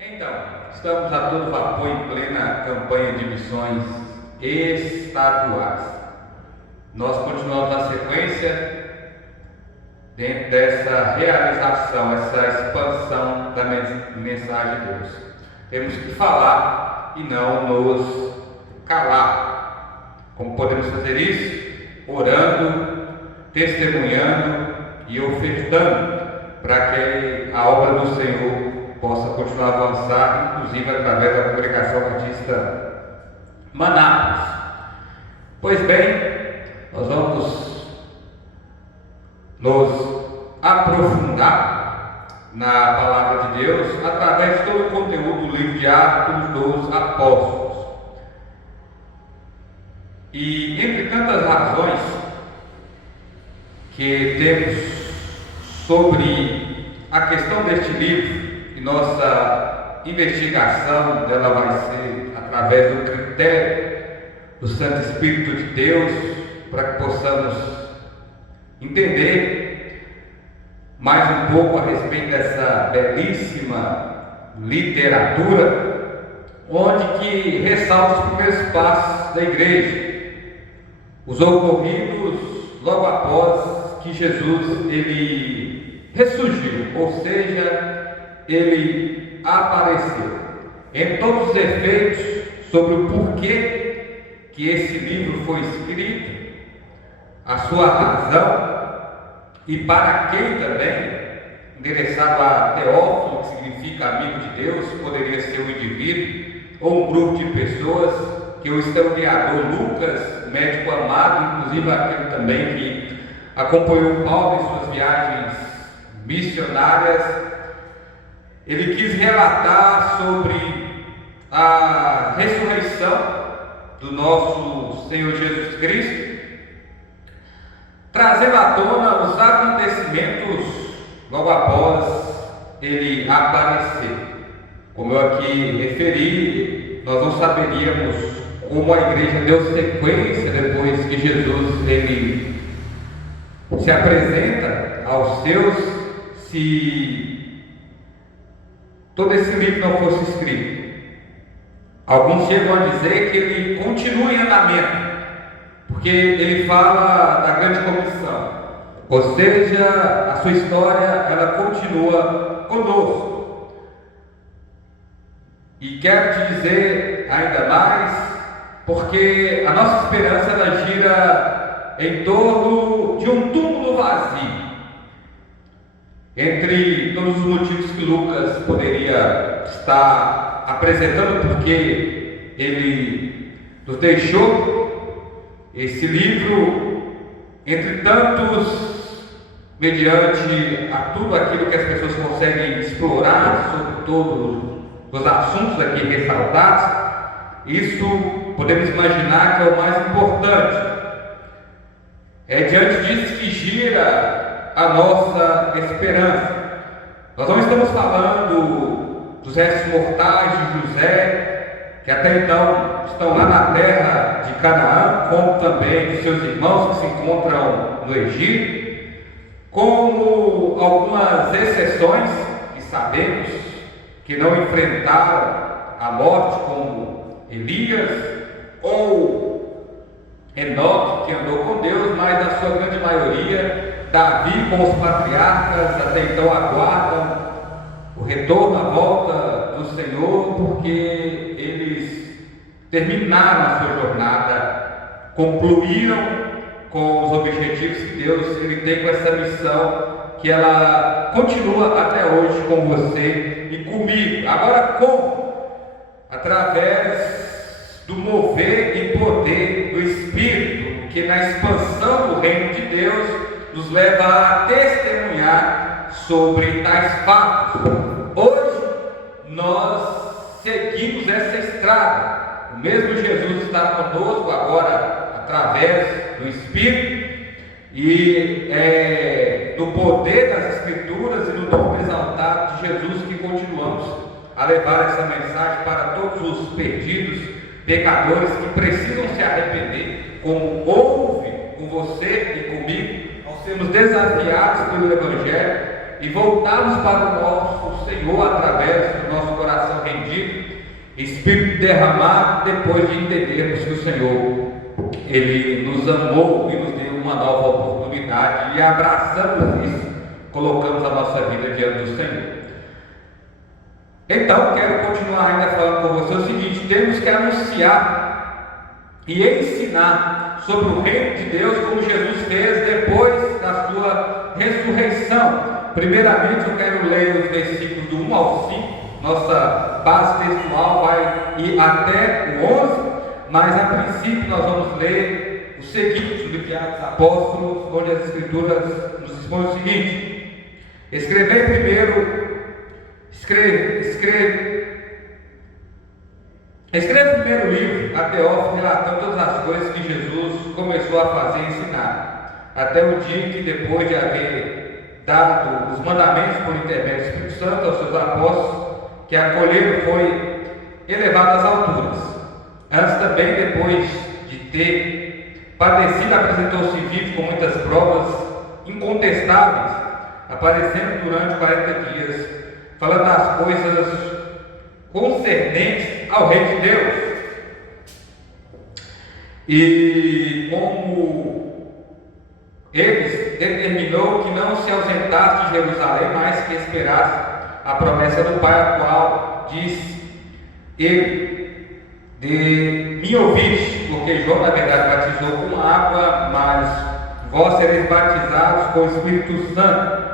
Então, estamos a todo vapor em plena campanha de missões estaduais. Nós continuamos na sequência dentro dessa realização, essa expansão da mensagem de Deus. Temos que falar e não nos calar. Como podemos fazer isso? Orando, testemunhando e ofertando para que a obra do Senhor possa continuar a avançar, inclusive através da congregação batista Manápolis. Pois bem, nós vamos nos aprofundar na palavra de Deus através de todo o conteúdo do livro de Atos dos Apóstolos. E entre tantas razões que temos sobre a questão deste livro, e nossa investigação dela vai ser através do critério do Santo Espírito de Deus, para que possamos entender mais um pouco a respeito dessa belíssima literatura, onde que ressalta os primeiros passos da igreja, os ocorridos logo após que Jesus ele ressurgiu, ou seja, ele apareceu. Em todos os efeitos, sobre o porquê que esse livro foi escrito, a sua razão e para quem também, endereçado a Teófilo, que significa amigo de Deus, poderia ser um indivíduo ou um grupo de pessoas, que o historiador Lucas, médico amado, inclusive aquele também que acompanhou Paulo em suas viagens missionárias, ele quis relatar sobre a ressurreição do nosso Senhor Jesus Cristo, trazendo à tona os acontecimentos logo após ele aparecer. Como eu aqui referi, nós não saberíamos como a igreja deu sequência depois que Jesus ele se apresenta aos seus, se todo esse livro não fosse escrito. Alguns chegam a dizer que ele continua em andamento, porque ele fala da grande comissão, ou seja, a sua história ela continua conosco. E quero te dizer ainda mais, porque a nossa esperança ela gira em torno de um túmulo vazio. Entre todos os motivos que Lucas poderia estar apresentando, porque ele nos deixou esse livro, entre tantos, mediante a tudo aquilo que as pessoas conseguem explorar sobre todos os assuntos aqui ressaltados, isso podemos imaginar que é o mais importante. É diante disso que gira a nossa esperança. Nós não estamos falando dos restos mortais de José, que até então estão lá na terra de Canaã, como também de seus irmãos que se encontram no Egito, como algumas exceções que sabemos que não enfrentaram a morte, como Elias ou Enoque, que andou com Deus, mas na sua grande maioria Davi com os patriarcas até então aguardam o retorno, a volta do Senhor, porque eles terminaram a sua jornada, concluíram com os objetivos que Deus ele tem com essa missão, que ela continua até hoje com você e comigo. Agora como? Através do mover e poder do Espírito, que na expansão do reino de Deus nos leva a testemunhar sobre tais fatos. Hoje nós seguimos essa estrada. O mesmo Jesus está conosco agora através do Espírito e do poder das Escrituras e do nome exaltado de Jesus que continuamos a levar essa mensagem para todos os perdidos, pecadores que precisam se arrepender, como houve com você e comigo. Sermos desafiados pelo Evangelho e voltarmos para o nosso Senhor através do nosso coração rendido, Espírito derramado, depois de entendermos que o Senhor, Ele nos amou e nos deu uma nova oportunidade, e abraçamos isso, colocamos a nossa vida diante do Senhor. Então, quero continuar ainda falando com você o seguinte: temos que anunciar e ensinar sobre o reino de Deus, como Jesus fez depois da sua ressurreição. Primeiramente, eu quero ler os versículos do 1 ao 5, nossa base textual vai ir até o 11, mas a princípio nós vamos ler o seguinte, do livro de Atos Apóstolos, onde as Escrituras nos expõem o seguinte: escrever primeiro. Escreve o primeiro livro a Teófilo, relatando todas as coisas que Jesus começou a fazer e ensinar, até o dia em que, depois de haver dado os mandamentos por intermédio do Espírito Santo aos seus apóstolos, que acolheram, foi elevado às alturas. Antes também, depois de ter padecido, apresentou-se vivo com muitas provas incontestáveis, aparecendo durante 40 dias, falando das coisas concernentes ao Reino de Deus. E como eles, determinou que não se ausentasse de Jerusalém, mas que esperasse a promessa do Pai, a qual disse ele: de mim ouviste, porque João na verdade batizou com água, mas vós sereis batizados com o Espírito Santo,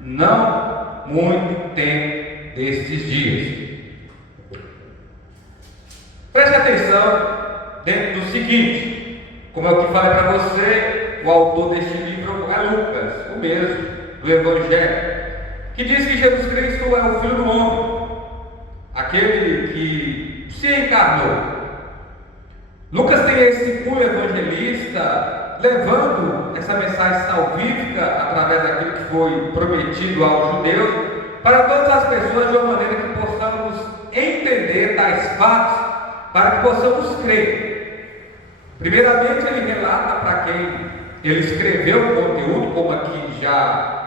não muito tempo destes dias. Preste atenção dentro do seguinte: como eu que falei para você, o autor deste livro é Lucas, o mesmo do Evangelho, que diz que Jesus Cristo é o Filho do Homem, aquele que se encarnou. Lucas tem esse cunho evangelista, levando essa mensagem salvífica através daquilo que foi prometido aos judeus, para todas as pessoas, de uma maneira que possamos entender tais fatos, para que possamos crer. Primeiramente, ele relata para quem ele escreveu o conteúdo, como aqui já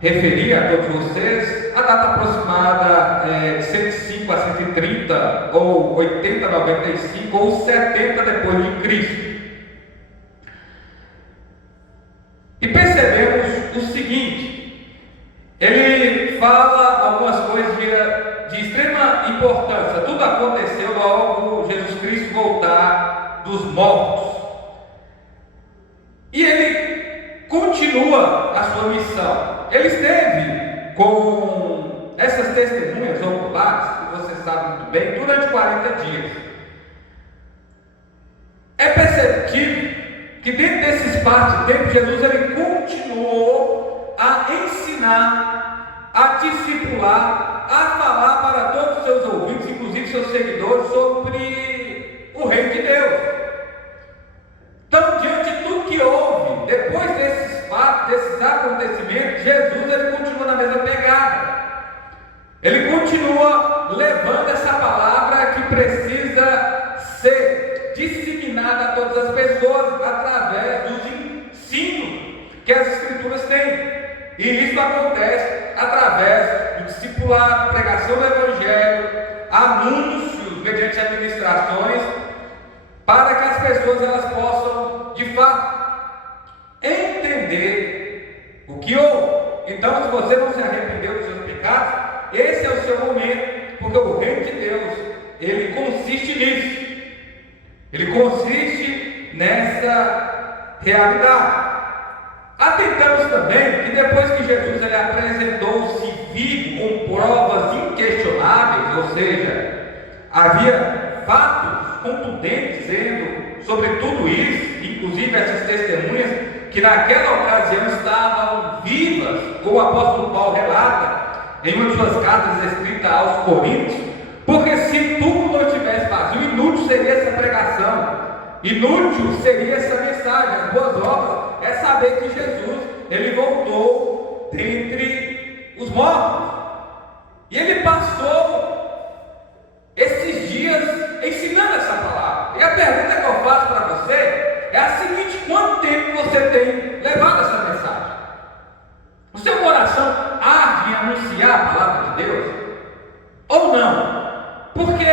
referi a todos vocês, a data aproximada de 105 a 130, ou 80 a 95, ou 70 depois de Cristo. E percebemos o seguinte: ele fala algumas coisas de extrema importância. Tudo aconteceu logo Jesus Cristo voltar dos mortos. E ele continua a sua missão. Ele esteve com essas testemunhas oculares, que você sabe muito bem, durante 40 dias. É perceptível que dentro desse espaço de tempo, Jesus ele continuou a ensinar, a discipular, a falar para todos os seus ouvintes, inclusive seus seguidores, sobre o reino de Deus. Então, diante de tudo que houve, depois desses fatos, desses acontecimentos, Jesus ele continua na mesma pegada. Ele continua levando essa palavra que precisa ser disseminada a todas as pessoas através dos ensinos que as Escrituras têm. E isso acontece através do discipulado, pregação do Evangelho, anúncios mediante administrações, para que as pessoas elas possam, de fato, entender o que houve. Então, se você não se arrependeu dos seus pecados, esse é o seu momento, porque o reino de Deus, ele consiste nisso. Ele consiste nessa realidade. Atentamos também que depois que Jesus ele apresentou-se vivo com provas inquestionáveis, ou seja, havia fatos contundentes dizendo sobre tudo isso, inclusive essas testemunhas que naquela ocasião estavam vivas, como o apóstolo Paulo relata em uma de suas cartas escritas aos Coríntios, porque se tudo não estivesse vazio, inútil seria essa pregação, inútil seria essa mensagem. As boas obras é saber que Jesus ele voltou dentre os mortos, e ele passou esses dias ensinando essa palavra. E a pergunta que eu faço para você é a seguinte: quanto tempo você tem levado essa mensagem? O seu coração pregar a palavra de Deus? Ou não? Porque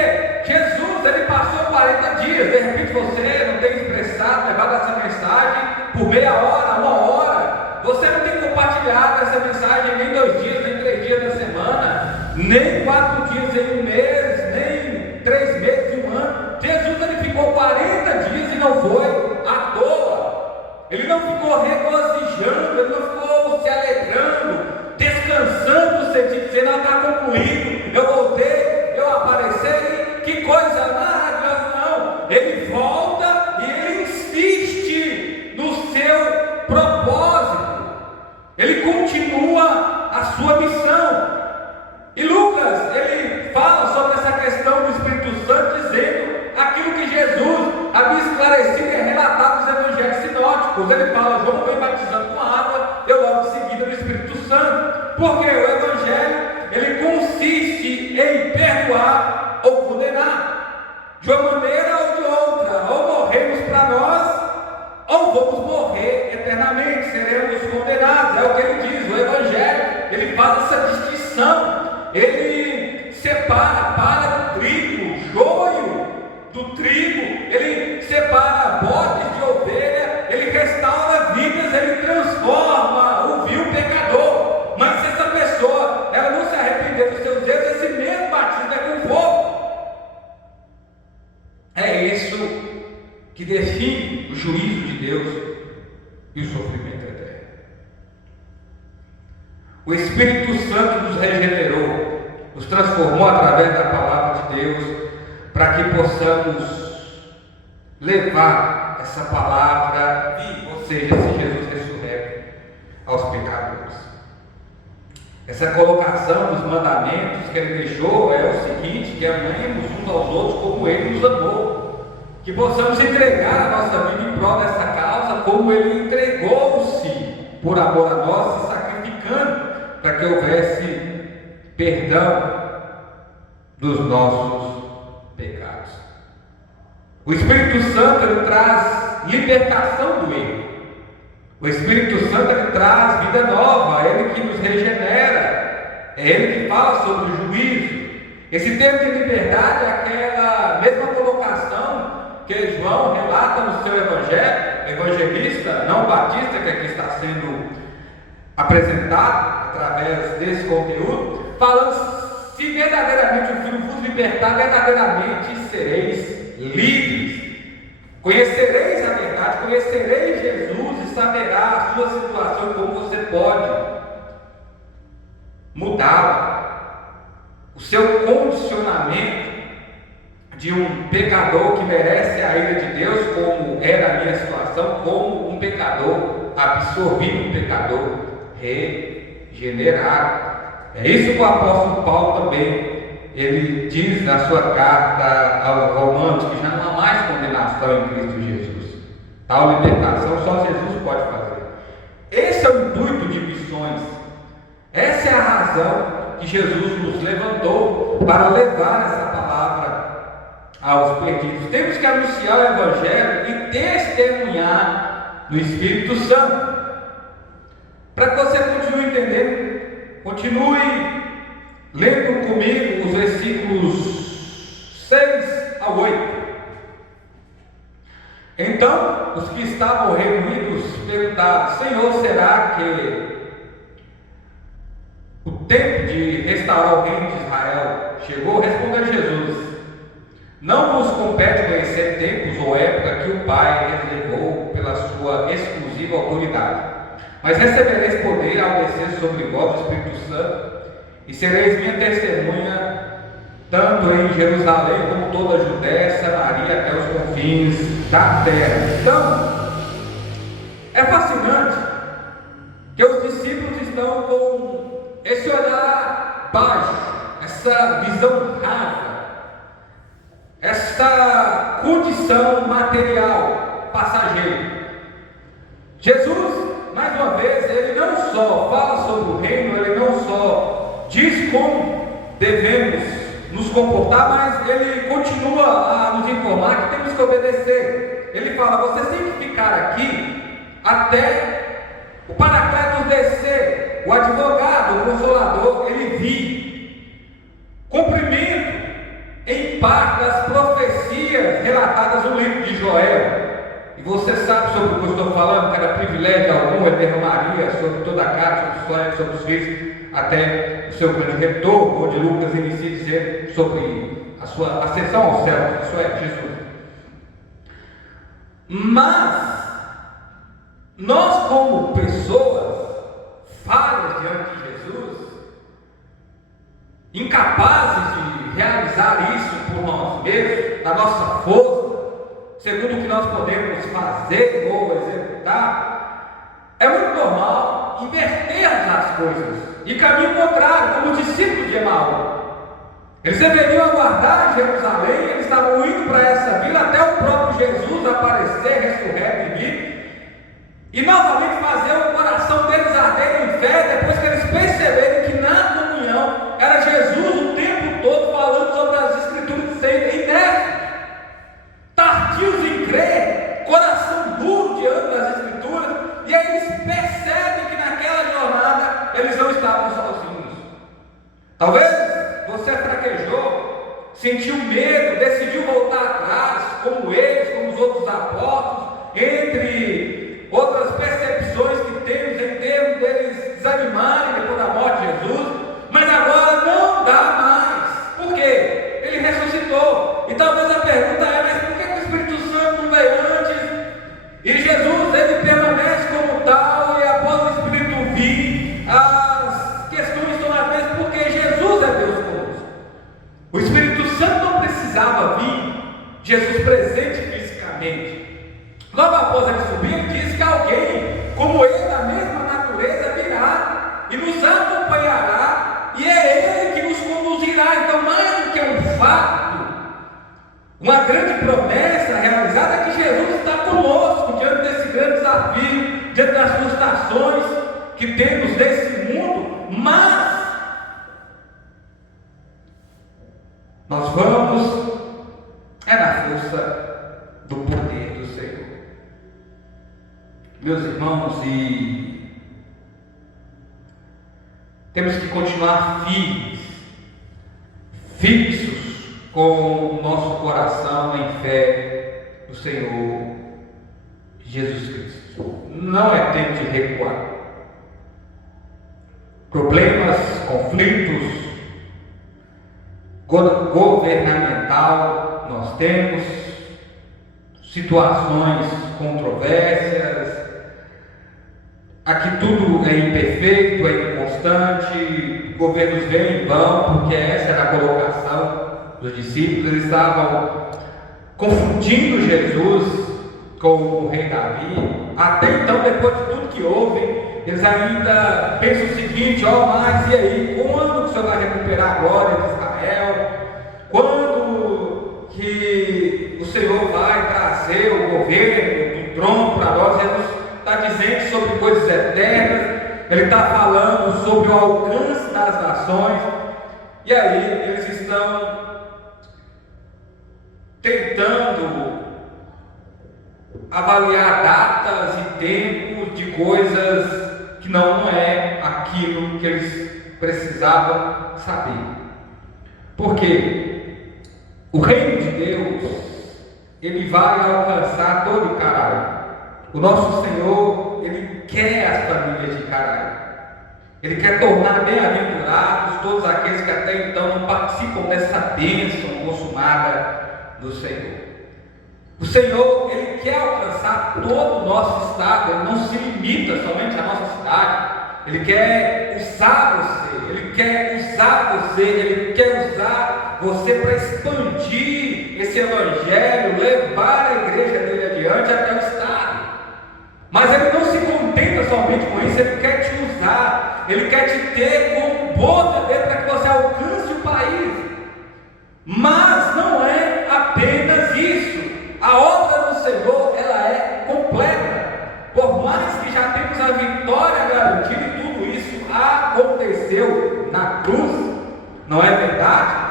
Jesus, ele passou 40 dias, de repente você não tem expressado, levado essa mensagem por meia hora, 1 hora, você não tem compartilhado essa mensagem nem 2 dias, nem 3 dias da semana, nem 4 dias em um mês, nem 3 meses em um ano. Jesus, ele ficou 40 dias e não foi à toa, ele não ficou regozijando, ele não ficou se alegrando, descansando, dizendo, está concluído, eu voltei, eu apareci, que coisa maravilhosa. Não, ele volta e ele insiste no seu propósito, ele continua a sua missão. E Lucas, ele fala sobre essa questão do Espírito Santo, dizendo aquilo que Jesus havia esclarecido e relatado nos evangelhos sinóticos. Ele fala, João vem batizando com água, eu logo em seguida no Espírito Santo, porque o evangelho, ele consiste em perdoar ou condenar, de uma maneira ou de outra, ou morremos para nós, ou vamos morrer eternamente, seremos condenados. É o que ele diz, o evangelho, ele faz essa distinção, ele separa palha do trigo, joio do trigo, ele separa bodes de ovelha, ele restaura vidas, ele transforma o vil pecador. Mas se essa pessoa, ela não se arrepender dos seus erros, esse mesmo batismo é com fogo. É isso que define o juízo de Deus e o sofrimento eterno. O Espírito Santo nos regenerou, nos transformou através da palavra de Deus, para que possamos levar essa palavra viva, ou seja, esse Jesus ressurreto aos pecadores. Essa colocação dos mandamentos que ele deixou é o seguinte: que amemos uns aos outros como ele nos amou, que possamos entregar a nossa vida em prol dessa causa, como ele entregou-se por amor a nós, se sacrificando para que houvesse perdão dos nossos pecados. O Espírito Santo, ele traz libertação do erro. O Espírito Santo, ele traz vida nova, é ele que nos regenera, é ele que fala sobre o juízo. Esse termo de liberdade é aquela mesma colocação que João relata no seu evangelho, evangelista, não batista, que aqui está sendo apresentado através desse conteúdo, falando: se verdadeiramente o Filho vos libertar, verdadeiramente sereis livres. Conhecereis a verdade, conhecereis Jesus e saberá a sua situação, como você pode mudá-la. O seu condicionamento de um pecador que merece a ira de Deus, como era a minha situação, como um pecador absorvido, um pecador regenerado. É isso que o apóstolo Paulo também, ele diz na sua carta aos Romanos, que já não há mais condenação em Cristo Jesus. Tal libertação só Jesus pode fazer. Esse é o intuito de missões. Essa é a razão que Jesus nos levantou para levar essa palavra aos perdidos. Temos que anunciar o Evangelho e testemunhar no Espírito Santo. Para que você continue entendendo, continue lendo comigo os versículos 6 a 8. Então, os que estavam reunidos perguntaram: Senhor, será que o tempo de restaurar o reino de Israel chegou? Respondeu Jesus: não vos compete conhecer tempos ou época que o Pai reservou pela sua exclusiva autoridade, mas recebereis poder ao descer sobre vós o Espírito Santo, e sereis minha testemunha, tanto em Jerusalém como toda a Judéia, Samaria, até os confins da terra. Então, é fascinante que os discípulos estão com esse olhar baixo, essa visão rasa, essa condição material, passageira. Jesus, mais uma vez, ele não só fala sobre o reino, ele não só diz como devemos nos comportar, mas ele continua a nos informar que temos que obedecer. Ele fala: vocês têm que ficar aqui até o Paracletos descer, o advogado, o consolador, ele vir. você sabe sobre o que eu estou falando, que era privilégio algum, ele derramaria sobre toda a casa, sobre os sonhos, sobre os filhos, até o seu grande retorno, onde Lucas inicia dizendo sobre a sua ascensão ao céu, isso é, Jesus. Mas, nós como pessoas falhas diante de Jesus, incapazes de realizar isso por nós mesmos, da nossa força, segundo o que nós podemos fazer ou executar, é muito normal invertermos as coisas e caminho contrário, como os discípulos de Emaús. Eles deveriam aguardar em Jerusalém, eles estavam indo para essa vila até o próprio Jesus aparecer, ressurreto e vir, e novamente fazer o coração deles arder em fé, depois que eles perceberem que na comunhão era Jesus o tempo todo falando sobre as Escrituras de ser inércios, tardios em crer, coração duro diante das Escrituras, e aí eles percebem que naquela jornada eles não estavam sozinhos. Talvez você fraquejou, sentiu medo, decidiu voltar atrás, como eles, como os outros apóstolos, entre outras percepções que temos em termos deles desanimarem depois da morte de Jesus, mas agora não dá mais. Por quê? Ele ressuscitou. E talvez a pergunta é, mas por que o Espírito Santo não veio antes? E Jesus, ele permanece como tal, e após o Espírito vir, as questões estão na vez, porque Jesus é Deus conosco. O Espírito Santo não precisava vir, Jesus presente fisicamente. Logo após ele subir, ele diz que alguém, como ele, da mesma natureza, virá e nos acompanhará, e é ele que nos conduzirá. Então, mais do que um fato, uma grande promessa realizada é que Jesus está conosco diante desse grande desafio, diante das frustrações que temos desse mundo, mas nós vamos na força do poder do Senhor. Meus irmãos, e temos que continuar firmes, fixos com o nosso coração em fé no Senhor Jesus Cristo. Não é tempo de recuar. Problemas, conflitos, governamental, nós temos situações, controvérsias, aqui tudo é imperfeito, é inconstante, governos vêm e vão, porque essa era a colocação dos discípulos. Eles estavam confundindo Jesus com o rei Davi. Até então, depois de tudo que houve, eles ainda pensam o seguinte: mas e aí, quando que o Senhor vai recuperar a glória de Israel? Quando que o Senhor vai trazer o governo, o trono para nós? Jesus está dizendo sobre coisas eternas, ele está falando sobre o alcance das nações, e aí eles estão tentando avaliar datas e tempos de coisas que não é aquilo que eles precisavam saber. Porque o reino de Deus, ele vai alcançar todo o caralho. O nosso Senhor, ele quer as famílias de caralho. Ele quer tornar bem-aventurados todos aqueles que até então não participam dessa bênção consumada do Senhor. O Senhor, ele quer alcançar todo o nosso estado. Ele não se limita somente à nossa cidade. Ele quer usar você, ele quer usar você para expandir esse evangelho, levar a igreja dele adiante até o estado. Mas ele não se contenta somente com isso, ele quer te usar, ele quer te ter como boca dele para que você alcance o país. Mas não é apenas isso. A obra do Senhor, ela é completa. Por mais que já temos a vitória garantida, e tudo isso aconteceu na cruz, não é verdade?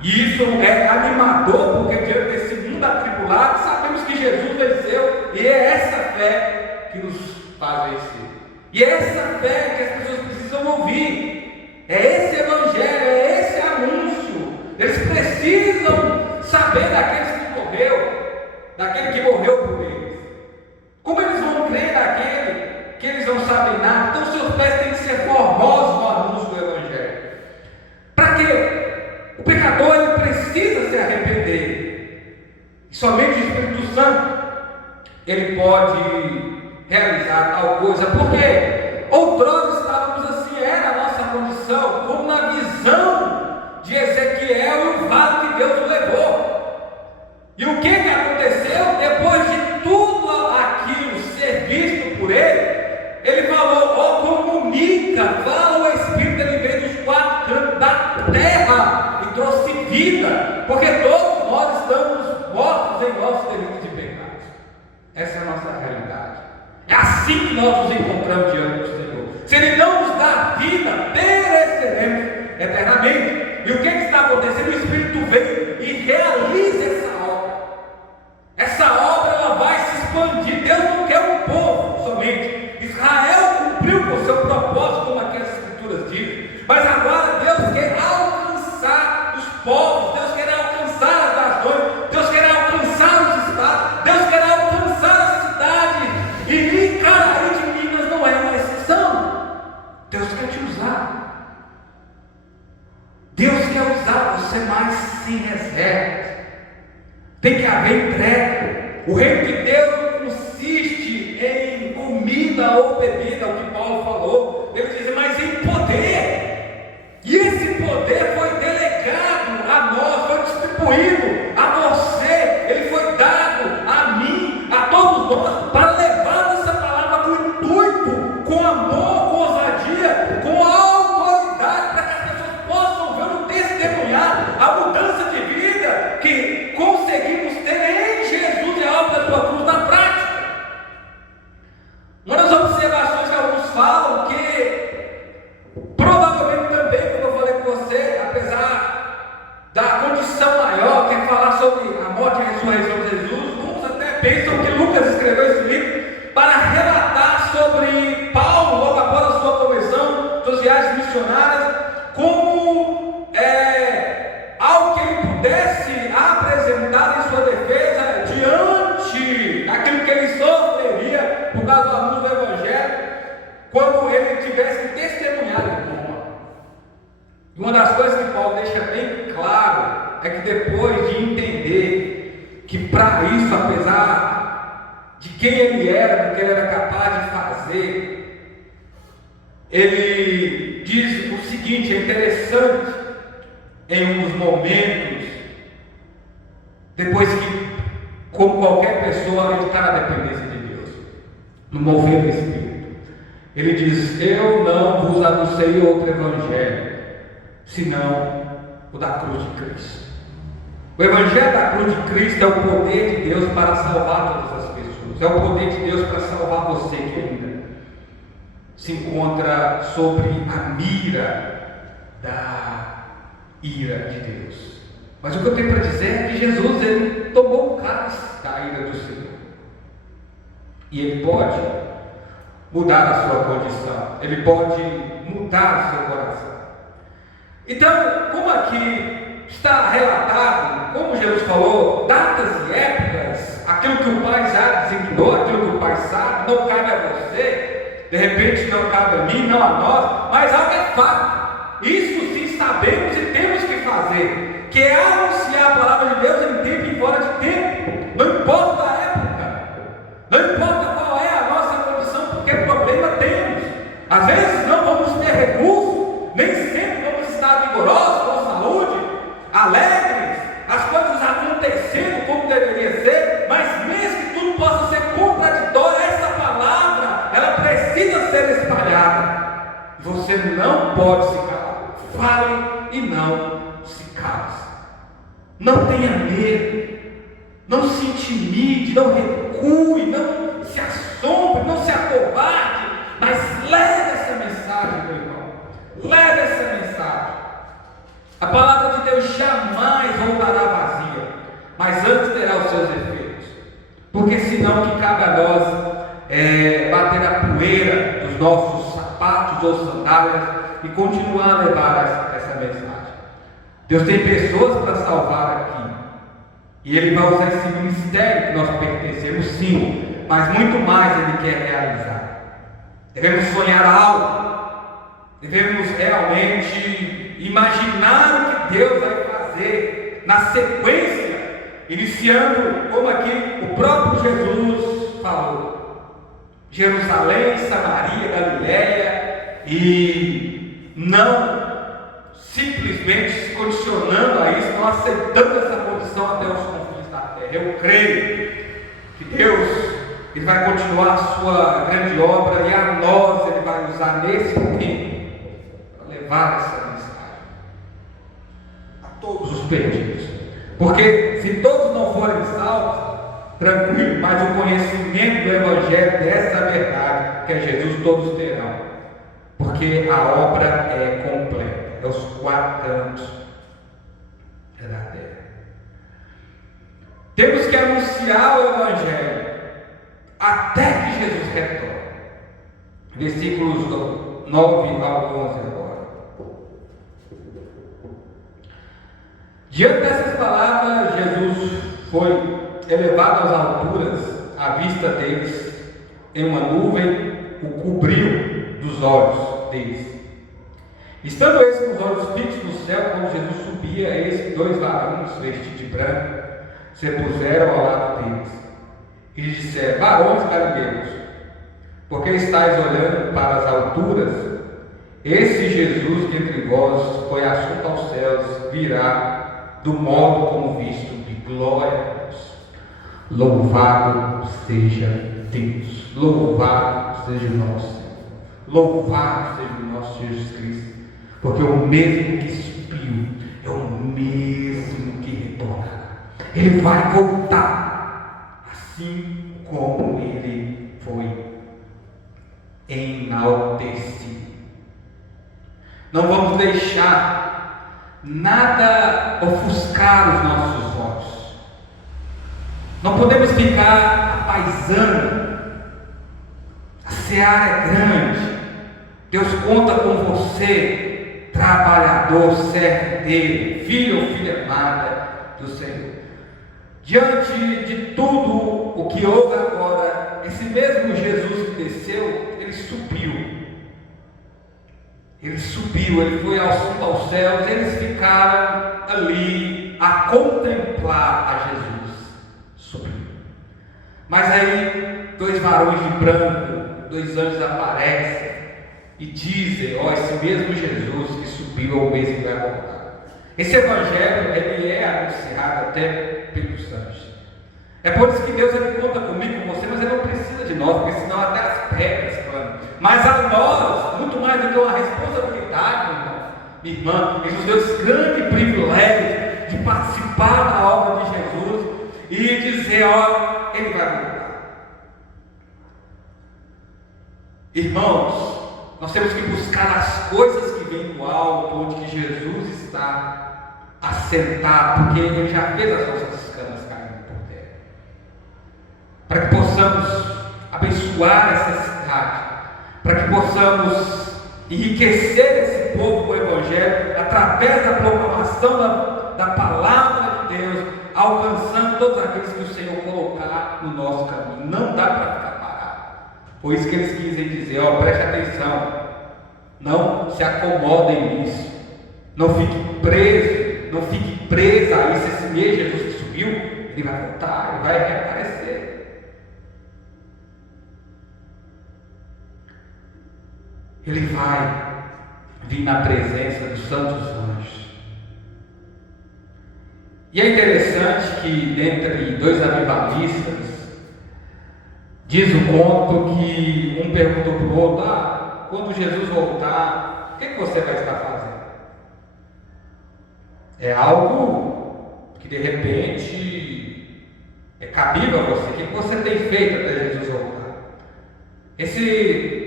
E isso é animador, porque diante desse mundo atribulado, sabemos que Jesus venceu, e é essa fé que nos faz vencer. E é essa fé que as pessoas precisam ouvir. É esse evangelho, é esse anúncio. Eles precisam saber daquele que morreu por eles. ele pode realizar tal coisa, porque outrora estávamos assim, era a nossa condição, como na visão de Ezequiel e o vale que Deus o levou. E o que aconteceu? Depois de tudo aquilo ser visto por ele falou: ó, comunica, fala o Espírito, ele veio dos quatro cantos da terra e trouxe vida, porque todos nós estamos mortos em nossos delitos e pecados. Essa é a nossa realidade. É assim que nós nos encontramos diante do Senhor. Se Ele não nos dá vida, pereceremos eternamente. E o que está acontecendo? O Espírito vem e realiza essa obra. Essa obra ela vai se expandir. Deus não quer um povo somente. Israel cumpriu com o seu propósito, como aquelas escrituras dizem. Mas agora Deus quer alcançar os povos. Deus quer alcançar as nações. Deus quer alcançar os estados. Deus quer alcançar as cidades. E Icaraí de Minas não é uma exceção. Deus quer te usar. Deus quer usar você, mais sem reservas. Tem que haver entrega. O reino de Deus não consiste em comida ou bebida, o que Paulo falou. Ele diz, mas em poder. E esse poder foi delegado a nós, foi distribuído a você. Ele foi dado a mim, a todos nós, para levar essa palavra com intuito, com amor, com ousadia, com autoridade, para que as pessoas possam ver o testemunhar, a mudança de vida que conseguimos ter em Jesus e a obra da tua cruz na prática. Uma das observações que alguns falam, que provavelmente também, como eu falei com você, apesar da condição maior, quer falar sobre a morte e a ressurreição de Jesus, uns até pensam que Lucas escreveu esse livro para relatar sobre Paulo, logo após a sua conversão, suas viagens missionárias, como algo que ele pudesse apresentar em sua defesa diante daquilo que ele sofreria por causa do anúncio do Evangelho, quando ele tivesse testemunhado em Roma. E uma das coisas que Paulo deixa bem claro é que depois de entender que para isso, apesar de quem ele era, do que ele era capaz de fazer, ele diz o seguinte, é interessante, em um dos momentos, depois que, como qualquer pessoa, ele está na dependência de Deus, no mover do Espírito, ele diz, eu não vos anunciei outro Evangelho, senão o da cruz de Cristo. O Evangelho da cruz de Cristo é o poder de Deus para salvar todas as pessoas, é o poder de Deus para salvar você que ainda se encontra sobre a mira da ira de Deus. Mas o que eu tenho para dizer é que Jesus, ele tomou o cálice da ira do Senhor, e ele pode mudar a sua condição, ele pode mudar o seu coração. Então, como aqui está relatado, como Jesus falou, datas e épocas, aquilo que o Pai já designou, aquilo que o Pai sabe, não cabe a você, de repente não cabe a mim, não a nós, mas algo é fato. Isso sim sabemos e temos que fazer, que é anunciar a palavra de Deus em tempo e fora de tempo, não importa a época, não importa qual é a nossa condição, porque problema temos. Às vezes não vamos ter recursos, nem sempre vamos estar vigorosos, com saúde, alegres, as coisas acontecendo como deveria ser, mas mesmo que tudo possa ser contraditório, essa palavra, ela precisa ser espalhada. Você não pode se calar. Fale e não se cale. Não tenha medo, não se intimide, não recue, não se assombre, não se acovarde, mas leve essa mensagem, meu irmão. Leve essa mensagem. A palavra de Deus jamais voltará vazia, mas antes terá os seus efeitos, porque senão que cabe a nós bater a poeira dos nossos sapatos ou sandálias e continuar a levar essa mensagem. Deus tem pessoas para salvar aqui, e Ele vai usar esse ministério que nós pertencemos, sim, mas muito mais Ele quer realizar. Devemos sonhar algo, devemos realmente imaginar o que Deus vai fazer na sequência, iniciando como aqui o próprio Jesus falou: Jerusalém, Samaria, Galiléia, e não simplesmente se condicionando a isso, não aceitando essa condição até os confins da terra. Eu creio que Deus Ele vai continuar a sua grande obra e a nós Ele vai usar nesse tempo para levar essa mensagem a todos os perdidos. Porque se todos não forem salvos, tranquilo, mas o conhecimento do Evangelho, dessa verdade que é Jesus, todos terão. Porque a obra é completa, é os 4 cantos da terra. Temos que anunciar o Evangelho até que Jesus retorne. Versículos 9 ao 11 agora. Diante dessas palavras, Jesus foi elevado às alturas, à vista deles, em uma nuvem o cobriu dos olhos deles. Estando eles com os olhos fixos no céu, quando Jesus subia, eis que 2 varões vestidos de branco se puseram ao lado deles e lhes disseram: varões galileus, por que estáis olhando para as alturas? Esse Jesus que entre vós foi assunto aos céus virá do modo como visto, de glória a Deus. Louvado seja Deus, louvado seja o nosso Senhor, louvado seja o nosso Jesus Cristo, porque o mesmo que subiu é o mesmo que retornará. Ele vai voltar, assim como ele foi enaltecido. Não vamos deixar nada ofuscar os nossos olhos. Não podemos ficar apaisando. A seara é grande. Deus conta com você, trabalhador, servo dele, filho ou filha amada do Senhor. Diante de tudo o que houve agora, esse mesmo Jesus que desceu, ele subiu. Ele subiu, ele foi aos céus, eles ficaram ali a contemplar a Jesus. Subiu. Mas aí, 2 varões de branco, 2 anjos aparecem e dizem: ó, esse mesmo Jesus que subiu é o mesmo que vai voltar. Esse evangelho, ele é anunciado até pelos anjos. É por isso que Deus ele conta comigo, com você, mas ele não precisa de nós, porque senão até as pedras clamam. Mas a nós, muito mais do que uma responsabilidade, meu irmão, minha irmã, ele nos deu esse grande privilégio de participar da obra de Jesus e dizer: ó, ele vai voltar. Irmãos, nós temos que buscar as coisas que vêm do alto, onde que Jesus está assentado, porque ele já fez as nossas escamas caírem por terra, para que possamos abençoar essa cidade, para que possamos enriquecer esse povo com o Evangelho, através da proclamação da palavra de Deus, alcançando todos aqueles que o Senhor colocar no nosso caminho. Não dá para ficar parado. Por isso que eles quisem dizer: ó, preste atenção, não se acomodem nisso, não fique preso, não fique presa a isso. Esse mesmo Jesus que subiu, ele vai voltar, ele vai reaparecer. Ele vai vir na presença dos santos anjos. E é interessante que entre 2 avivalistas, diz o conto que um perguntou para o outro: quando Jesus voltar, o que você vai estar fazendo? É algo que de repente é cabível a você. O que você tem feito até Jesus voltar? Esse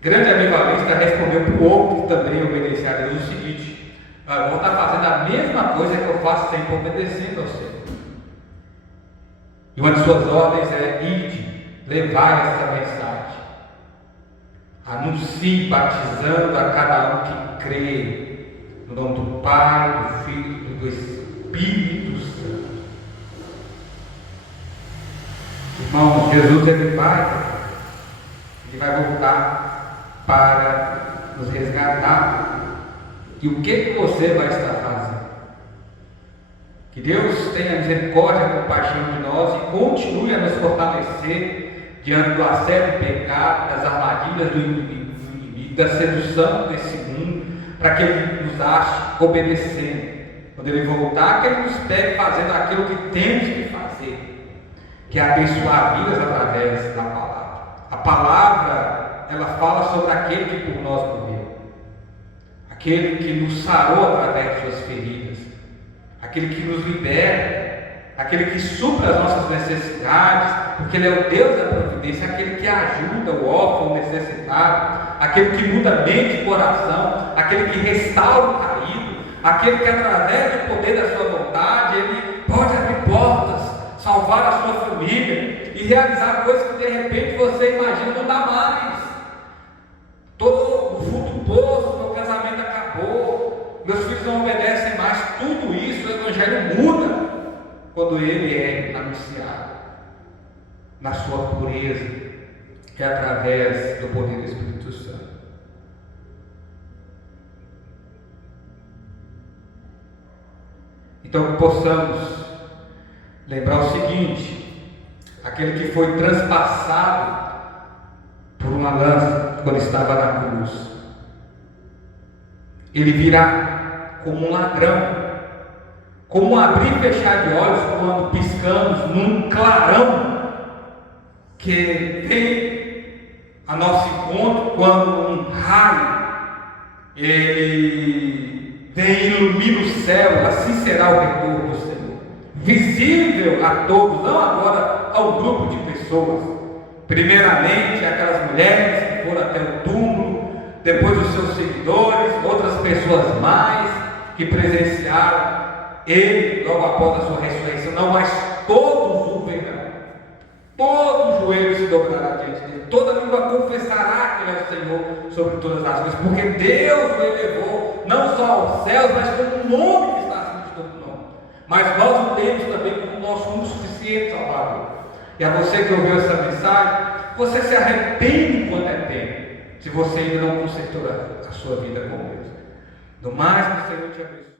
grande avivalista respondeu para o outro que também obedecia a Deus o seguinte: eu vou estar fazendo a mesma coisa que eu faço sempre, obedecendo ao Senhor. E uma de suas ordens é: ide, levar essa mensagem, anuncie, batizando a cada um que crê no nome do Pai, do Filho e do Espírito Santo. Irmãos, Jesus ele vai voltar para nos resgatar. E o que você vai estar fazendo? Que Deus tenha misericórdia e compaixão de nós e continue a nos fortalecer diante do assédio do pecado, das armadilhas do inimigo, da sedução desse mundo, para que Ele nos ache obedecendo. Quando Ele voltar, que Ele nos pegue fazendo aquilo que temos que fazer, que é abençoar vidas através da palavra. A palavra, ela fala sobre aquele que por nós morreu, aquele que nos sarou através de suas feridas, aquele que nos libera, aquele que supra as nossas necessidades, porque Ele é o Deus da providência, aquele que ajuda o órfão, o necessitado, aquele que muda mente e coração, aquele que restaura o caído, aquele que através do poder da sua vontade, Ele pode abrir portas, salvar a sua família e realizar coisas que de repente você imagina não dá mais. Todo o fundo do poço, meu casamento acabou, meus filhos não obedecem mais. Tudo isso o Evangelho muda quando ele é anunciado na sua pureza, que é através do poder do Espírito Santo. Então que possamos lembrar o seguinte: aquele que foi transpassado por uma lança quando estava na cruz, ele virá como um ladrão, como um abrir e fechar de olhos quando piscamos num clarão que vem a nosso encontro, quando um raio ele vem e ilumina o céu. Assim será o retorno do Senhor, visível a todos, não agora a um grupo de pessoas. Primeiramente aquelas mulheres que foram até o túmulo, depois os seus seguidores, outras pessoas mais que presenciaram Ele logo após a sua ressurreição. Não, mas todos o verão, todo joelho se dobrará diante dele, toda língua confessará que Ele é o Senhor sobre todas as coisas, porque Deus o elevou não só aos céus, mas como um nome que está acima de todo nome. Mas nós o temos também como nosso único suficiente Salvador. E a você que ouviu essa mensagem, você se arrepende enquanto é tempo, se você ainda não consertou a sua vida com Deus. No mais, que o Senhor te abençoe.